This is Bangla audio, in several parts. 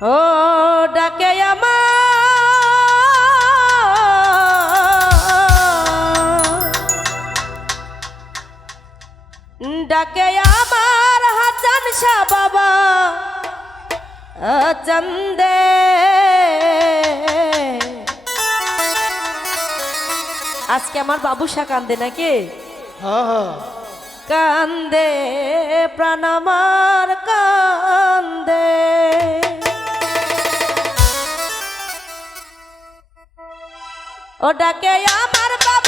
ও ডাকে আমার। ডাকে আমার হাসান শাহ বাবা চন্দে। আজকে আমার বাবুসা কান্দে নাকি? হ্যাঁ হ্যাঁ। কান্দে প্রাণ আমার কান্দে ও ডাকে আমার বাবু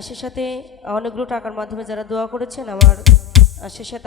সে সাথে অনেকগুলো টাকার মাধ্যমে যারা দোয়া করেছেন আমার সে সাথে